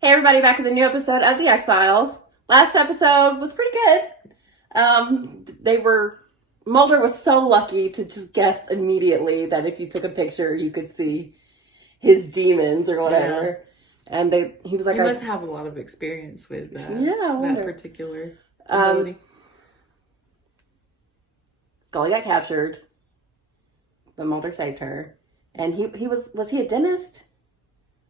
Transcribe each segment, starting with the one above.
Hey everybody, back with a new episode of the X-Files. Last episode was pretty good. Mulder was so lucky to just guess immediately that if you took a picture, you could see his demons or whatever. Yeah. And he was like, he must have a lot of experience with that particular ability. Scully got captured, but Mulder saved her. And he was he a dentist?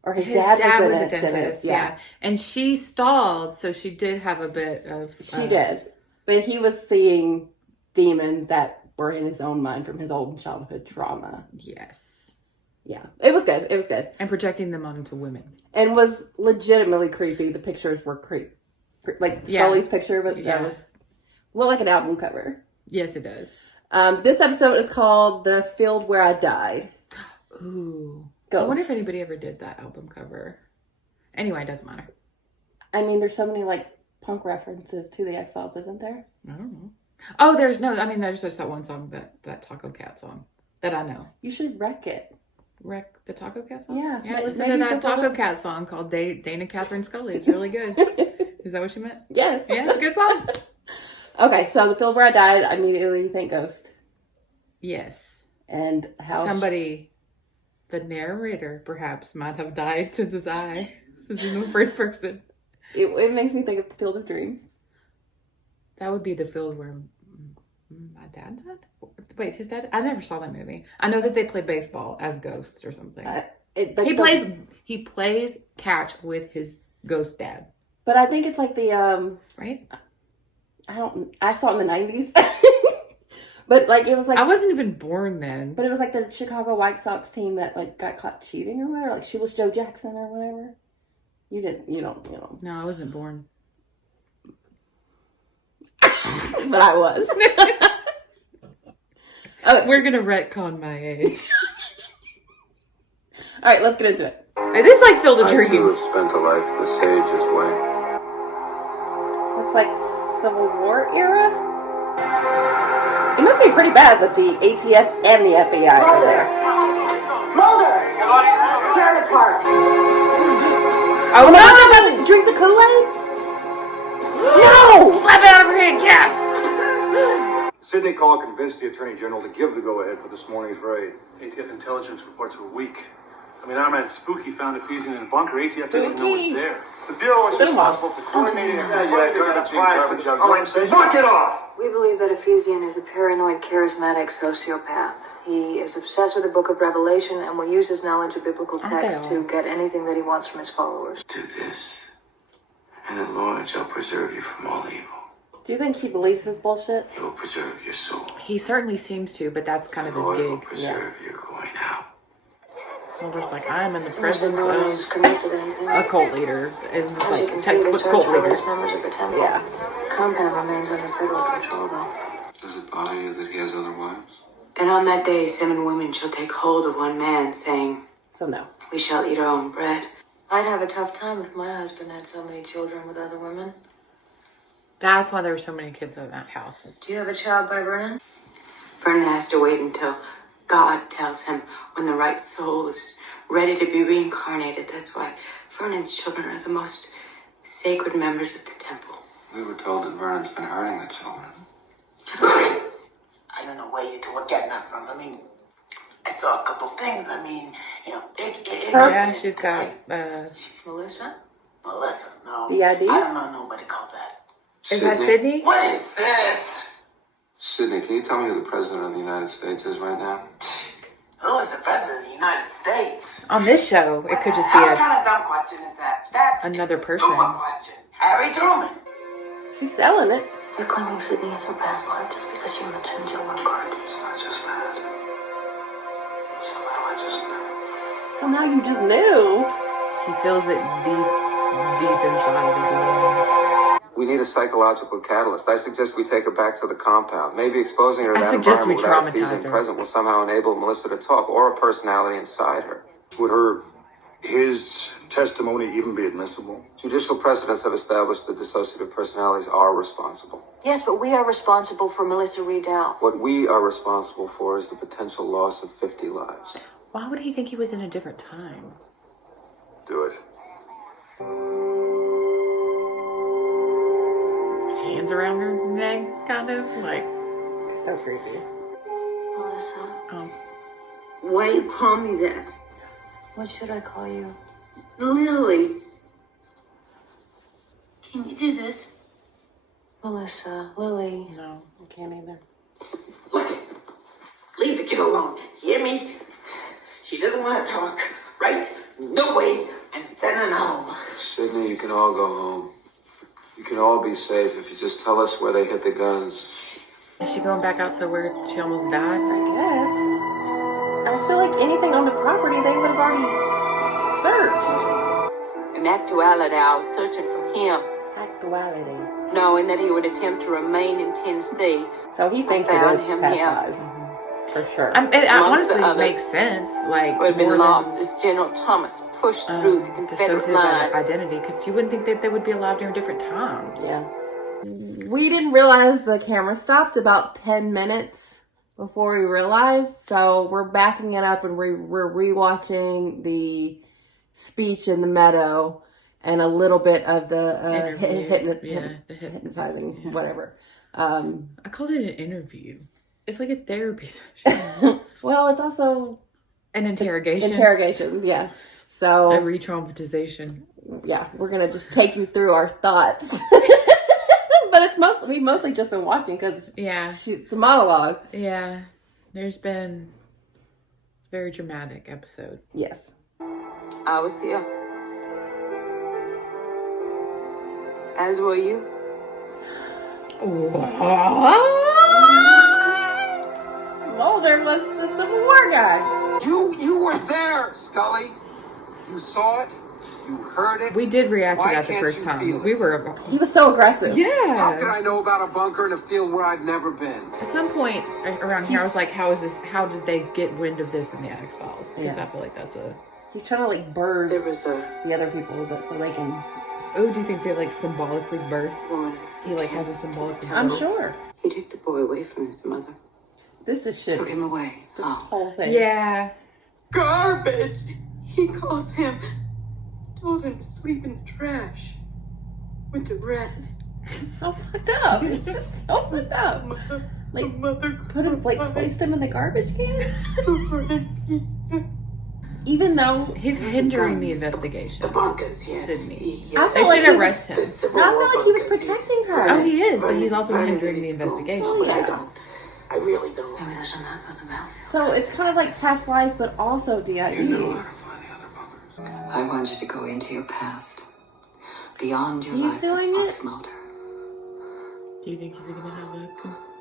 Or his dad was a dentist. Yeah. And she stalled, so she did have a bit of... She did. But he was seeing demons that were in his own mind from his old childhood trauma. Yes. Yeah. It was good. It was good. And projecting them onto women. And was legitimately creepy. The pictures were creepy. Like Scully's picture, but that was... Looked like an album cover. Yes, it does. This episode is called The Field Where I Died. Ooh. Ghost. I wonder if anybody ever did that album cover. Anyway, it doesn't matter. I mean, there's so many, punk references to the X-Files, isn't there? I don't know. Oh, there's just that one song, that Taco Cat song, that I know. You should wreck it. Wreck the Taco Cat song? Yeah. Yeah, listen to that Taco Cat song called Dana Catherine Scully. It's really good. Is that what she meant? Yes. Yeah, it's a good song. Okay, so The Field Where I Died, I immediately think ghost. Yes. And how... Somebody... The narrator, perhaps, might have died since his eye. Since he's in the first person. It makes me think of The Field of Dreams. That would be the field where my dad died? Wait, his dad? I never saw that movie. I know that they play baseball as ghosts or something. He plays catch with his ghost dad. But I think it's like the... Right? I saw it in the 90s. But, it was like... I wasn't even born then. But it was like the Chicago White Sox team that, got caught cheating or whatever. Like, Shoeless Joe Jackson or whatever. You don't. No, I wasn't born. But I was. Okay. We're going to retcon my age. All right, let's get into it. It is like Field of Dreams. I too have spent a life the sage's way. It's like Civil War era? It must be pretty bad that the ATF and the FBI are there. Mulder! Tear it apart. Oh no! I'm about to drink the Kool-Aid? No! Slap it out of her hand, yes! Sidney Call convinced the Attorney General to give the go-ahead for this morning's raid. ATF intelligence reports were weak. Our man Spooky found a fusion in a bunker. ATF didn't even know it was there. The Bureau is responsible for coordinating and knock it off! We believe that Ephesian is a paranoid, charismatic sociopath. He is obsessed with the Book of Revelation and will use his knowledge of biblical text to get anything that he wants from his followers. Do this, and the Lord shall preserve you from all evil. Do you think he believes this bullshit? He will preserve your soul. He certainly seems to, but that's kind of his Lord will gig. preserve your going out. Mulder's like, I'm in the presence No one else is of connected to anything. a cult leader. And As you can see, they search all these members of the temple. Yeah. The compound remains under federal control, though. Does it bother you that he has other wives? And on that day, 7 women shall take hold of one man, saying, So no. we shall eat our own bread. I'd have a tough time if my husband had so many children with other women. That's why there were so many kids in that house. Do you have a child by Vernon? Vernon has to wait until God tells him when the right soul is ready to be reincarnated. That's why Vernon's children are the most sacred members of the temple. We were told that Vernon's been hurting the children. I don't know where you two are getting that from. I saw a couple things. Yeah, she's got, Melissa? Melissa, no. DID? I don't know nobody called that. is that Sydney? What is this? Sidney, can you tell me who the President of the United States is right now? Who is the president of the United States? On this show, it could just be What kind of dumb question is that? another person. What question? Harry Truman. She's selling it. You're claiming Sydney is her past life just because you mentioned Joe McCarthy. It's not just that. Somehow I just knew. Somehow you just knew. He feels it deep inside of his lungs. We need a psychological catalyst. I suggest we take her back to the compound. Maybe exposing her to that suggest we environment without traumatize Ephesian her. present will somehow enable Melissa to talk, or a personality inside her. Would his testimony even be admissible? Judicial precedents have established that dissociative personalities are responsible. Yes, but we are responsible for Melissa Riedel. What we are responsible for is the potential loss of 50 lives. Why would he think he was in a different time? Do it. hands around her neck, kind of like. So creepy. Melissa, Oh, Why you call me that? what should I call you? Lily. Can you do this? Melissa, Lily. no. I can't either. Look, leave the kid alone. Hear me? She doesn't want to talk, right? No way. I'm sending her home. Sydney, you can all go home. You can all be safe if you just tell us where they hit the guns. Is she going back out to where she almost died? I guess. I feel like anything on the property they would have already searched. In actuality, I was searching for him, Actuality. knowing that he would attempt to remain in Tennessee. So he thinks it found is him past here. lives. For sure. It Amongst honestly the others makes sense. Like, who had been more lost than as General Thomas pushed through the Confederate dissociative line. identity, because you wouldn't think that they would be alive during different times. Yeah. We didn't realize the camera stopped about 10 minutes before we realized. So we're backing it up and we're rewatching the speech in the meadow and a little bit of the Interview. hypnotizing, whatever. I called it an interview. It's like a therapy session. Well, it's also An interrogation. interrogation, yeah. So A re-traumatization. yeah, we're gonna just take you through our thoughts. But we've mostly just been watching because Yeah. it's a monologue. Yeah. There's been a very dramatic episode. Yes. I was here. As were you. Mulder was the Civil War guy. You were there, Scully. You saw it. You heard it. We did react to Why that the can't first you time. feel it? We were. He was so aggressive. How could Yeah. I know about a bunker in a field where I've never been? At some point around here, I was like, how did they get wind of this in the X-Files? Because Yeah. I feel like that's a... He's trying to like bird There was a the other people so they can. Oh, do you think they like symbolically birth? woman. He like has a symbolic birth. I'm sure. He took the boy away from his mother. This is shit. Took him away. This Oh. whole thing. Yeah. Garbage! He calls him. Told him to sleep in the trash. Went to rest. It's so fucked up. It's just so fucked up. Like, Mother placed him in the garbage can? Even though He's hindering the investigation. The bunkers, yeah. Sydney. I They felt like should he arrest was, him. I felt like he was protecting her. Oh, he is, but he's also hindering the investigation. Oh, yeah. I really don't. Maybe there's a map of the battlefield. So it's kind of like past lives, but also DID. You know how to find the other bunkers. I want you to go into your past. Beyond your He's life as doing it? Fox Mulder. Do you think he's gonna have a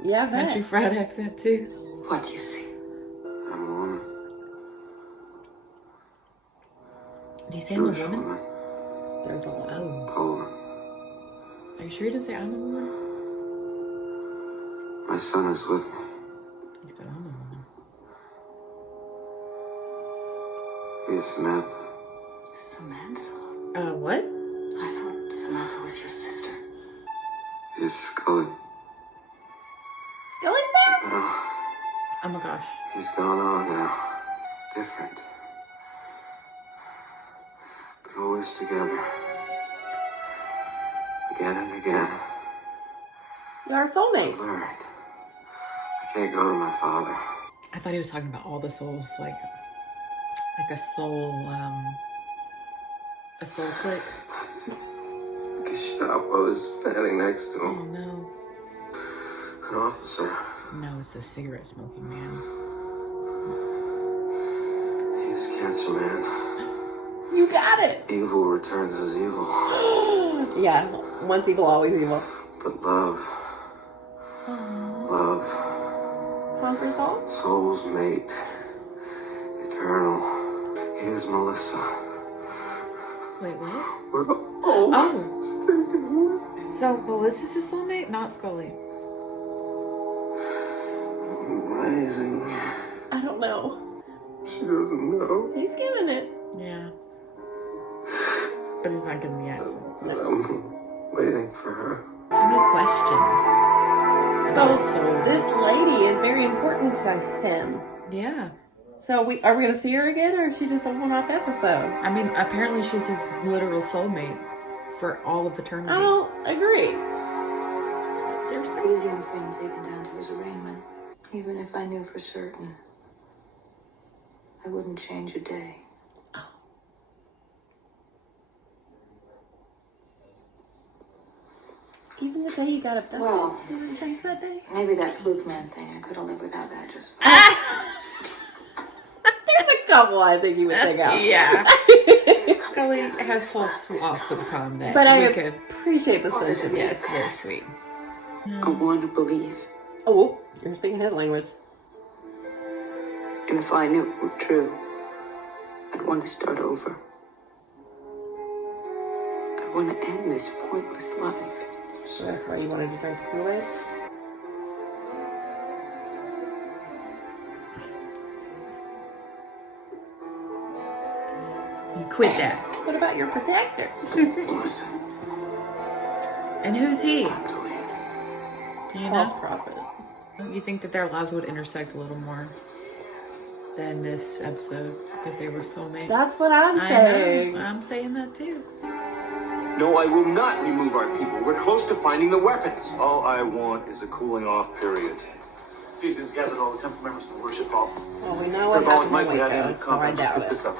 Yeah, I country bet. fried accent too? What do you see? I'm a woman. Did he say I'm a Jewish woman? woman. There's a lot. Oh. Poland. Are you sure he didn't say I'm a woman? My son is with me. He said I'm a woman. He is Samantha. Samantha? What? I thought Samantha was your sister. He is Scully. Scully's there? Oh, Oh my gosh. he's gone on now. Different. But always together. Again and again. You are soulmates. Learned. I can't go to my father. I thought he was talking about all the souls, like a soul click. Gestapo is standing next to Oh him. no. An officer. No, it's a cigarette smoking man. He is Cancer Man. You got it. Evil returns as evil. Yeah, once evil, always evil. But love. Love. Conquers all? Soul's mate. Eternal. He is Melissa. Wait, what? We're all Oh. taken So Melissa's his soulmate, not Scully. Amazing. I don't know. She doesn't know. He's giving it. Yeah. But he's not giving the accent. But I'm waiting for her. So many questions. So this lady is very important to him. Yeah. So are we gonna see her again, or is she just a one-off episode? I mean, apparently she's his literal soulmate for all of eternity. I don't agree. There's Ephesians being taken down to his arraignment. Even if I knew for certain, I wouldn't change a day. Even the day you got abducted, Well, you wouldn't change that day? maybe that fluke man thing, I could have lived without that just fine. There's a couple I think you would take out. Yeah. Scully has whole swaths of time that But I we could. appreciate the sensitivity. Yes, very sweet. I want to believe. Oh, you're speaking his language. And if I knew it were true, I'd want to start over. I'd want to end this pointless life. So that's why you wanted to drink the Kool-Aid? You quit that. What about your protector? Listen, And who's he? time to leave. You False know? prophet. You think that their lives would intersect a little more than this episode if they were soulmates? That's what I'm saying. I know. I'm saying that too. No, I will not remove our people. We're close to finding the weapons. All I want is a cooling off period. Ephesians gathered all the temple members in the worship hall. Well, we know what Parabolic happened Mike in would have Waco, ended so I compounds to doubt pick it. this up.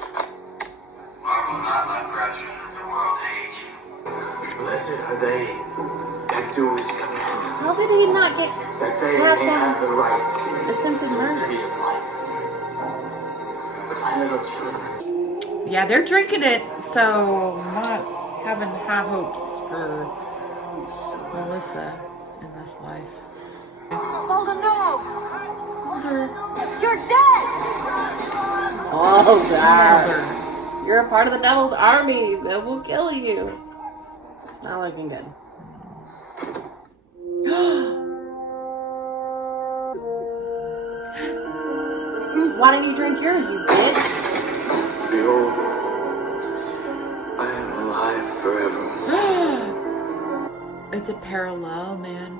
I will not let brethren of the world hate you. Blessed are they that do his commandments, How did he not get that they trapped may have on the right attempted to the murder? tree of life. My little children. Yeah, they're drinking it, so I'm not having high hopes for Melissa in this life. Mulder, no! Mulder. You're dead! Oh, God. Mulder. You're a part of the devil's army that will kill you. It's not looking good. Why didn't you drink yours, you bitch? Behold, I am alive forevermore. It's a parallel, man.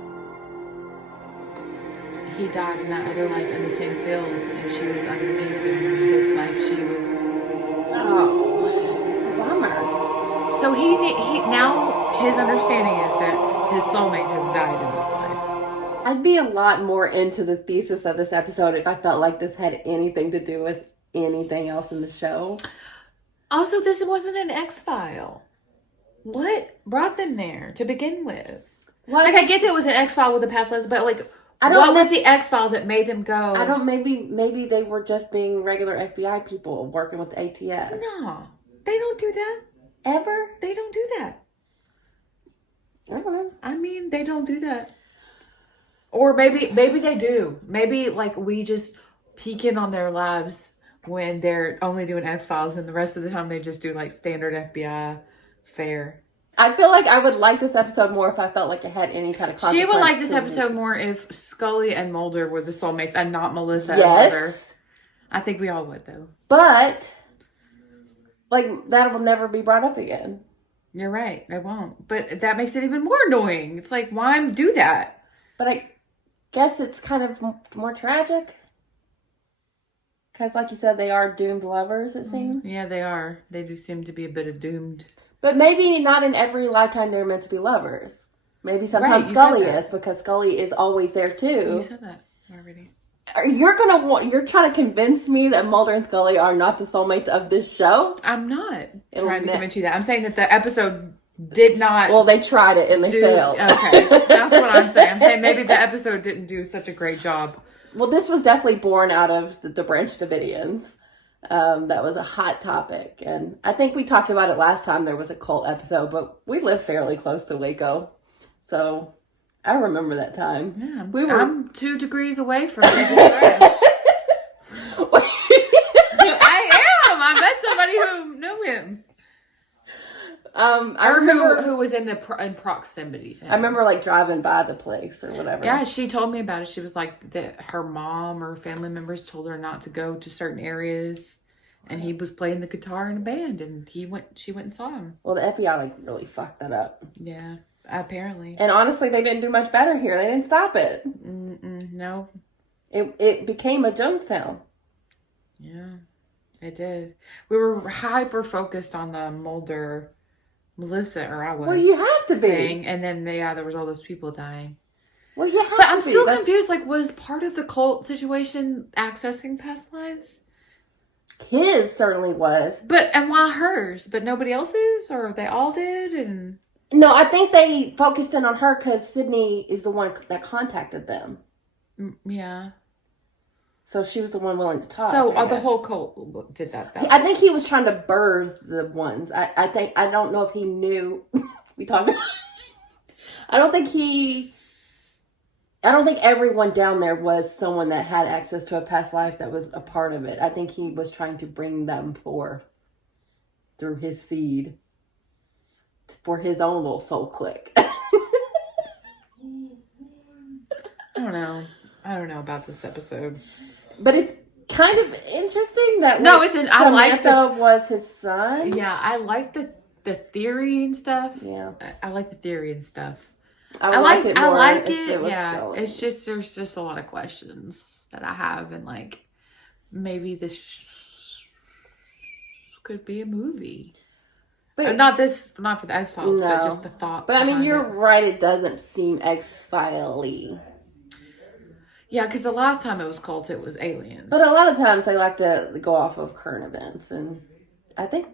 He died in that other life in the same field, and she was underneath, and in this life she was. Oh, it's a bummer. So he now his understanding is that his soulmate has died in this life. I'd be a lot more into the thesis of this episode if I felt like this had anything to do with anything else in the show. Also, this wasn't an X-File. What brought them there to begin with? Like, I get that it was an X-File with a past life, but like, what was the X-File that made them go? I don't. Maybe they were just being regular FBI people working with the ATF. No, they don't do that. Ever? They don't do that. Okay. I mean, they don't do that. Or maybe they do. Maybe like we just peek in on their lives when they're only doing X-Files, and the rest of the time they just do like standard FBI fare. I feel like I would like this episode more if I felt like it had any kind of consequence. She would like this episode more if Scully and Mulder were the soulmates and not Melissa and Yes. Mulder. I think we all would, though. But, like, that will never be brought up again. You're right. It won't. But that makes it even more annoying. It's like, why do that? But I guess it's kind of more tragic. Because, like you said, they are doomed lovers, it seems. Yeah, they are. They do seem to be a bit of doomed. But maybe not in every lifetime they're meant to be lovers. Maybe sometimes Right, Scully is, because Scully is always there too. You said that already. You're trying to convince me that Mulder and Scully are not the soulmates of this show? I'm not It'll trying to ne- convince you that. I'm saying that the episode did not. Well, they tried it and they failed. Okay, that's what I'm saying. I'm saying maybe the episode didn't do such a great job. Well, this was definitely born out of the Branch Davidians. That was a hot topic. And I think we talked about it last time there was a cult episode, but we live fairly close to Waco. So I remember that time. Yeah, I'm 2 degrees away from David Branch. I am. I met somebody who knew him. I remember who was in proximity to him. I remember like driving by the place or whatever. Yeah, she told me about it. She was like that her mom or family members told her not to go to certain areas, and he was playing the guitar in a band, and she went and saw him. Well, the FBI like really fucked that up. Yeah, apparently. And honestly, they didn't do much better here. They didn't stop it. No. It became a Jonestown. Yeah, it did. We were hyper focused on the Melissa, or I was. Well, you have to be. And then, there was all those people dying. Well, you have But to I'm be. still confused. Like, was part of the cult situation accessing past lives? His certainly was. And why hers? But nobody else's? Or they all did? And no, I think they focused in on her because Sydney is the one that contacted them. Yeah. So she was the one willing to talk. So the whole cult did that, though. I think he was trying to birth the ones. I don't know if he knew. We talked about... I don't think everyone down there was someone that had access to a past life that was a part of it. I think he was trying to bring them forth through his seed for his own little soul clique. I don't know. I don't know about this episode. But it's kind of interesting that I like Samantha was his son. Yeah, I like the theory and stuff. Yeah. I like the theory and stuff. I like it more. I like if it. was Yeah. Scully. It's just, there's just a lot of questions that I have, and like, maybe this could be a movie. But not for the X-Files, but just the thought. But I mean, you're right. It doesn't seem X-File-y. Yeah, because the last time it was cult, it was aliens. But a lot of times they like to go off of current events, and I think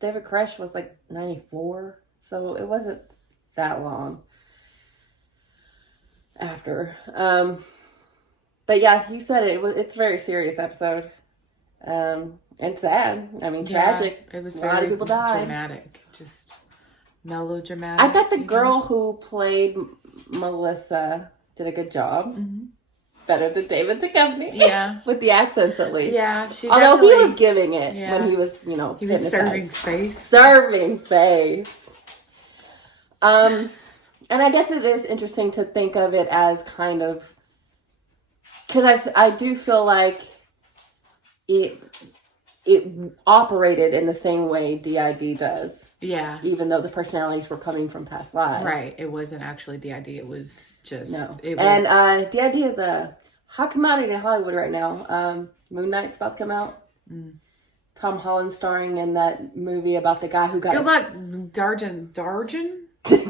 David Koresh was like 94, so it wasn't that long after. But yeah, you said it. It's a very serious episode, and sad. I mean, tragic. It was a lot of people died. Dramatic, just melodramatic. I thought the girl who played Melissa did a good job. Mm-hmm. Better than David Duchovny. Yeah. With the accents, at least. Yeah. Although he was giving it when he was, he was serving face. Serving face. And I guess it is interesting to think of it as kind of, because I do feel like it operated in the same way DID does. Yeah. Even though the personalities were coming from past lives. Right. It wasn't actually DID. It was just... No. It was... And DID is a hot commodity in Hollywood right now. Moon Knight's about to come out. Mm. Tom Holland starring in that movie about the guy who got... Good luck Dargin?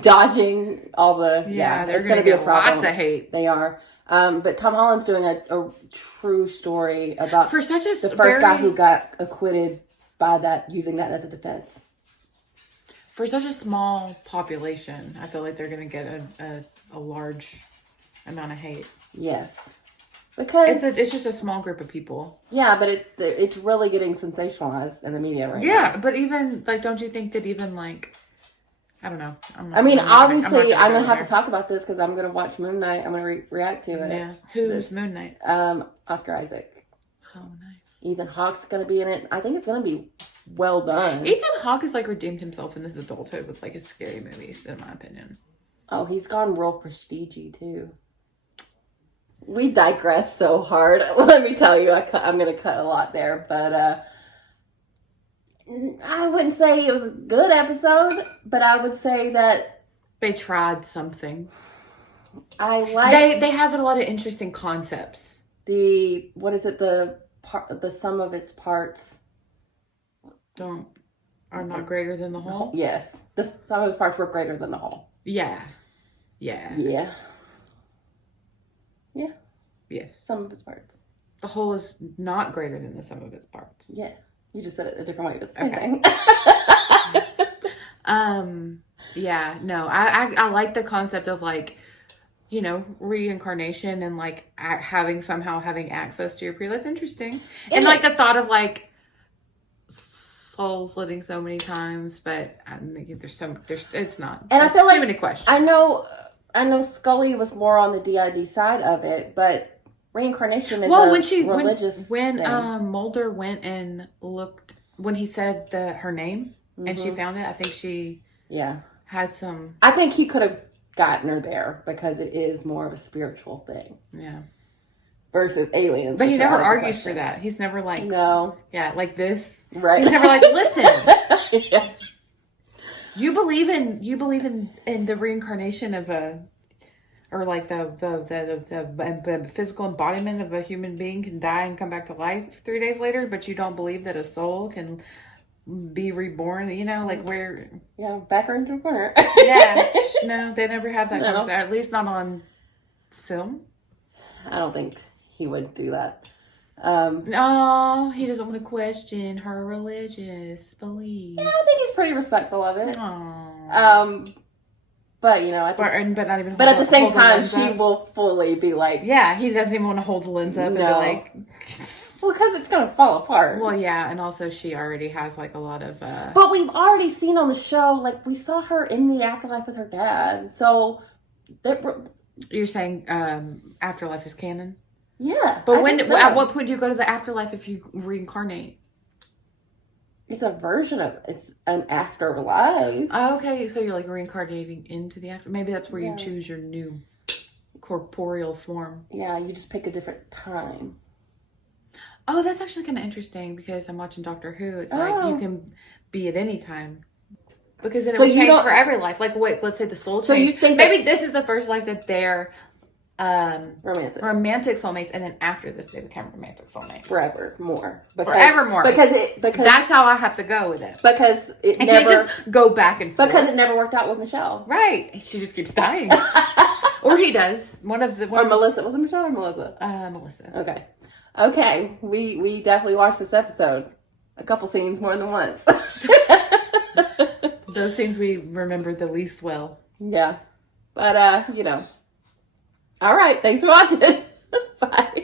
Dodging all the... Yeah, it's going to be a problem. Lots of hate. They are. But Tom Holland's doing a true story about the first guy who got acquitted by that, using that as a defense. For such a small population, I feel like they're going to get a large amount of hate. Yes. Because... It's just a small group of people. Yeah, but it's really getting sensationalized in the media right now. Yeah, but even, like, don't you think that even, like... I don't know. Obviously, I'm going to have to talk about this because I'm going to watch Moon Knight. I'm going to react to it. Yeah. Who's Moon Knight? Oscar Isaac. Oh, nice. Ethan Hawke's going to be in it. I think it's going to be well done. Ethan Hawke has, like, redeemed himself in his adulthood with, like, his scary movies, in my opinion. Oh, he's gone real prestige-y, too. We digress so hard. Let me tell you, I'm going to cut a lot there, but... I wouldn't say it was a good episode, but I would say that they tried something. I like they have a lot of interesting concepts. The sum of its parts are not greater than the whole. Yes, the sum of its parts were greater than the whole. Yeah. Yes. Sum of its parts. The whole is not greater than the sum of its parts. Yeah. You just said it a different way, but the same thing. Yeah, no, I like the concept of, like, reincarnation and, like, having access to your that's interesting. And like the thought of, like, souls living so many times, but I think it's not. And I feel like too many questions. I know Scully was more on the DID side of it, but reincarnation is religious when thing. Mulder went and looked, when he said her name and she found it, I think she had some... I think he could have gotten her there because it is more of a spiritual thing. Yeah. Versus aliens. But he never argues for that. He's never like... No. Yeah, like this. Right. He's never like, listen. Yeah. You believe in the reincarnation of or like the physical embodiment of a human being can die and come back to life 3 days later, but you don't believe that a soul can be reborn? You know, like where? Yeah, back her into the corner. Yeah, no, they never had that No. conversation. At least not on film. I don't think he would do that. No, he doesn't want to question her religious beliefs. Yeah, I think he's pretty respectful of it. Aww. But you know, but not even. But at the same time, she she will fully be like, yeah, he doesn't even want to hold the lens up and be like, well, because it's gonna fall apart. Well, yeah, and also she already has like a lot of. But we've already seen on the show, like we saw her in the afterlife with her dad. So that you're saying afterlife is canon. Yeah, but at what point do you go to the afterlife if you reincarnate? It's a version of it's an afterlife. Okay, so you're like reincarnating into the after. Maybe that's where you choose your new corporeal form. Yeah, you just pick a different time. Oh, that's actually kind of interesting because I'm watching Doctor Who. It's like you can be at any time. Because then it would change for every life. Like, wait, let's say the soul change. So you think maybe this is the first life that they're romantic soulmates, and then after this they become romantic soulmates forevermore. Because that's how I have to go with it. Because it never can't just go back and forth. Because it never worked out with Michelle. Right. She just keeps dying. Or he does. Melissa. Was it Michelle or Melissa? Melissa. Okay. We definitely watched this episode a couple scenes more than once. Those scenes we remember the least well. Yeah. But you know. All right. Thanks for watching. Bye.